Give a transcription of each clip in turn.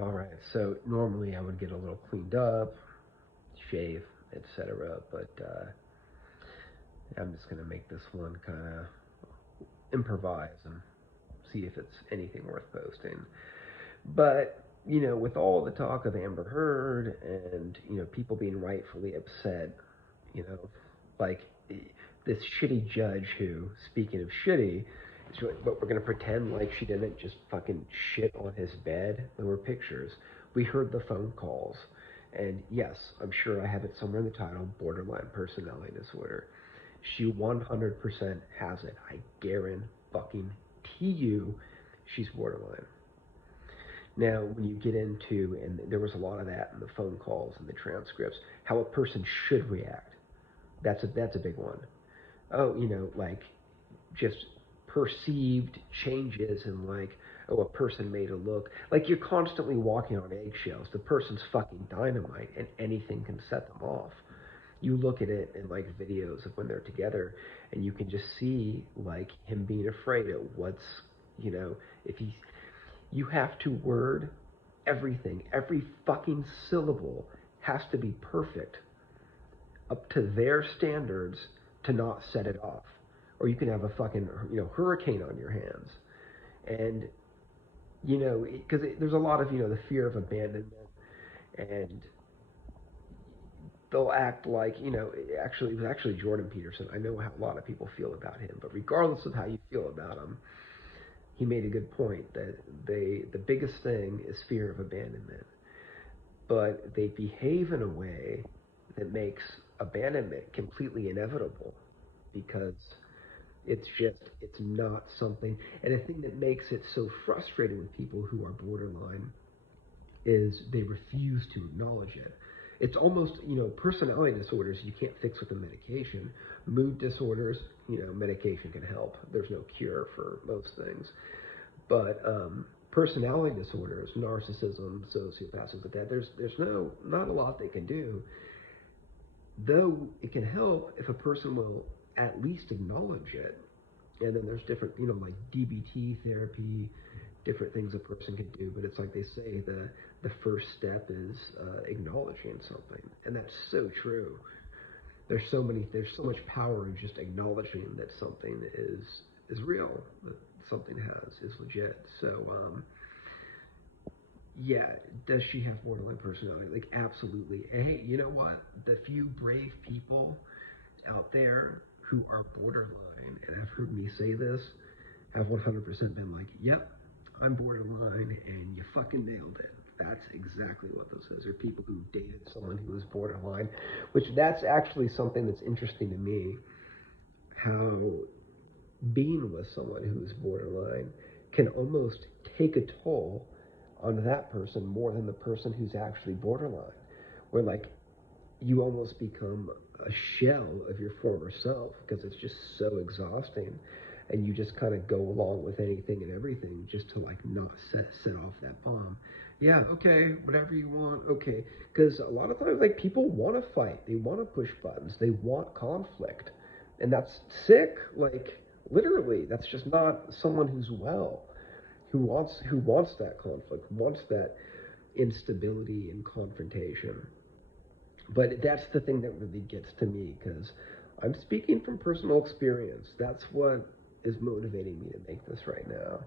All right. So normally I would get a little cleaned up, shave, etc. But I'm just gonna make this one kind of improvise and see if it's anything worth posting. But with all the talk of Amber Heard and people being rightfully upset, you know, like this shitty judge who, speaking of shitty, is really, but we're gonna pretend like she didn't just fucking shit on his bed. There were pictures. We heard the phone calls, and yes, I'm sure I have it somewhere in the title: borderline personality disorder. She 100% has it. I guarantee fucking you, she's borderline. Now, when you get into, and there was a lot of that in the phone calls and the transcripts, how a person should react. That's a big one. Oh, like just perceived changes and like, oh, a person made a look like you're constantly walking on eggshells. The person's fucking dynamite, and anything can set them off. You look at it in like videos of when they're together, and you can just see like him being afraid of what's, if he you have to word everything. Every fucking syllable has to be perfect up to their standards to not set it off. Or you can have a fucking, hurricane on your hands. And, because there's a lot of, the fear of abandonment. And they'll act like, actually, it was actually Jordan Peterson. I know how a lot of people feel about him. But regardless of how you feel about him, he made a good point that the biggest thing is fear of abandonment, but they behave in a way that makes abandonment completely inevitable because it's not something. And the thing that makes it so frustrating with people who are borderline is they refuse to acknowledge it. It's almost, personality disorders you can't fix with a medication. Mood disorders, medication can help. There's no cure for most things. But personality disorders, narcissism, sociopaths, things like that, there's not a lot they can do. Though it can help if a person will at least acknowledge it. And then there's different, like DBT therapy, different things a person can do. But it's like they say the first step is acknowledging something, and that's so true. There's so much power in just acknowledging that something is real, that something is legit. So yeah, does she have borderline personality? Like, absolutely. And hey, you know what? The few brave people out there who are borderline and have heard me say this have 100% been like, yep, I'm borderline, and you fucking nailed it. That's exactly what this is. Or people who dated someone who was borderline, which that's actually something that's interesting to me, how being with someone who is borderline can almost take a toll on that person more than the person who's actually borderline. Where like you almost become a shell of your former self because it's just so exhausting, and you just kind of go along with anything and everything just to like not set off that bomb. Yeah, okay, whatever you want, okay. Because a lot of times, like, people want to fight, they want to push buttons, they want conflict, and that's sick. Like, literally, that's just not someone who's well, who wants that conflict, wants that instability and confrontation. But that's the thing that really gets to me because I'm speaking from personal experience. That's what is motivating me to make this right now.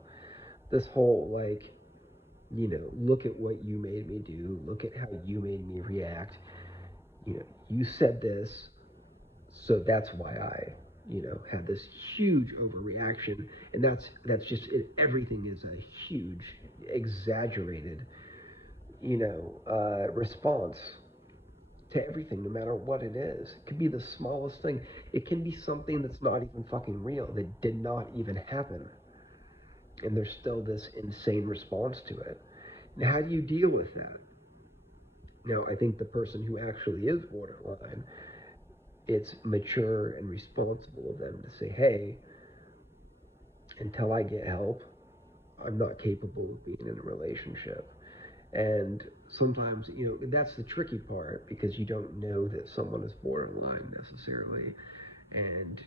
This whole, like, look at what you made me do, look at how you made me react. You said this, so that's why I, had this huge overreaction. And that's just it. Everything is a huge, exaggerated, response to everything, no matter what it is. It could be the smallest thing. It can be something that's not even fucking real, that did not even happen. And there's still this insane response to it. Now, how do you deal with that? Now, I think the person who actually is borderline, it's mature and responsible of them to say, hey, until I get help, I'm not capable of being in a relationship. And sometimes, that's the tricky part because you don't know that someone is borderline necessarily. And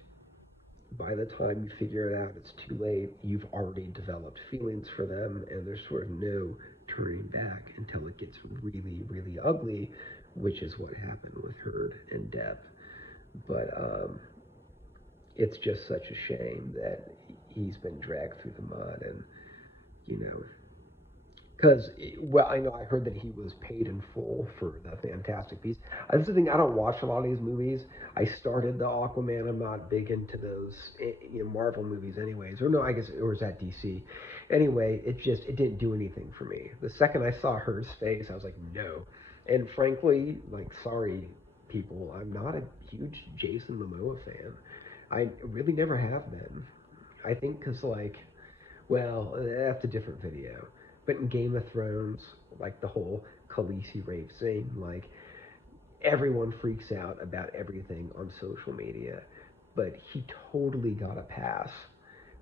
by the time you figure it out, it's too late. You've already developed feelings for them, and there's sort of no turning back. until it gets really, really ugly, which is what happened with Heard and Depp. But it's just such a shame that he's been dragged through the mud, and you know, because, well, I know I heard that he was paid in full for the Fantastic Beasts. That's the thing. I don't watch a lot of these movies. I started the Aquaman. I'm not big into those, Marvel movies, anyways. Or no, I guess, or was that DC? Anyway, it didn't do anything for me. The second I saw Heard's face, I was like, no. And frankly, like, sorry, people, I'm not a huge Jason Momoa fan. I really never have been. I think because, like, well, that's a different video. But in Game of Thrones, like the whole Khaleesi rape scene, like everyone freaks out about everything on social media. But he totally got a pass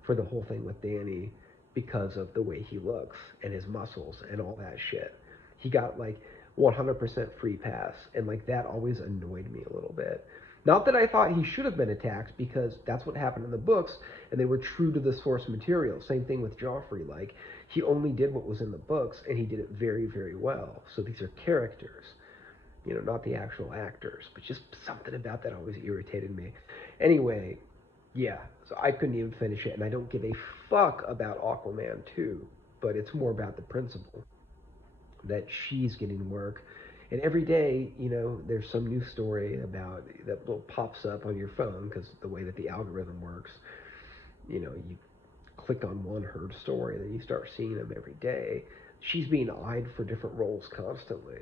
for the whole thing with Danny because of the way he looks and his muscles and all that shit. He got like 100% free pass, and like that always annoyed me a little bit. Not that I thought he should have been attacked, because that's what happened in the books, and they were true to the source material. Same thing with Joffrey. Like, he only did what was in the books, and he did it very, very well. So these are characters, not the actual actors. But just something about that always irritated me. Anyway, yeah, so I couldn't even finish it, and I don't give a fuck about Aquaman 2, but it's more about the principle that she's getting work. And every day, there's some new story about that pops up on your phone, because the way that the algorithm works, you click on one Heard story, then you start seeing them every day. She's being eyed for different roles constantly,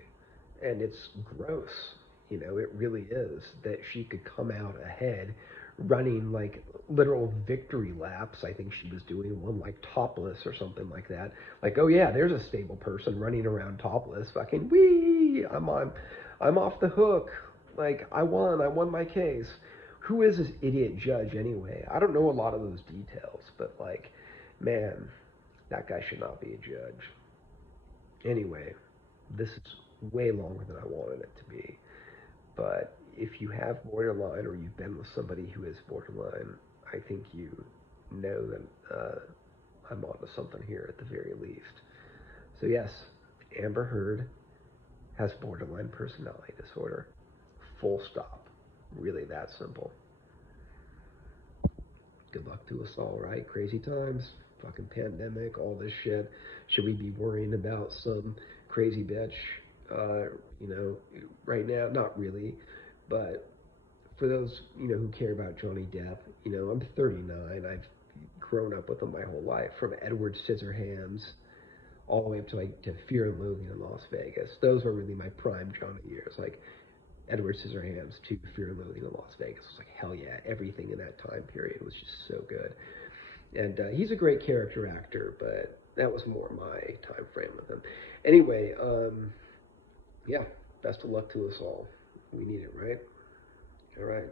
and it's gross. It really is, that she could come out ahead running like literal victory laps. I think she was doing one like topless or something like that. Like, oh yeah, there's a stable person running around topless, fucking wee, I'm off the hook. Like, I won my case. Who is this idiot judge anyway? I don't know a lot of those details, but like, man, that guy should not be a judge. Anyway, this is way longer than I wanted it to be. But if you have borderline, or you've been with somebody who is borderline, I think you know that I'm onto something here at the very least. So yes, Amber Heard has borderline personality disorder. Full stop. Really that simple. Good luck to us all, right? Crazy times, fucking pandemic, all this shit. Should we be worrying about some crazy bitch, right now? Not really. But for those, who care about Johnny Depp, I'm 39. I've grown up with him my whole life, from Edward Scissorhands all the way up to Fear and Loathing in Las Vegas. Those were really my prime Johnny years. Like, Edward Scissorhands to Fear and Loathing in Las Vegas was like, hell yeah, everything in that time period was just so good. And he's a great character actor, but that was more my time frame with him. Anyway, yeah, best of luck to us all. We need it, right? All right.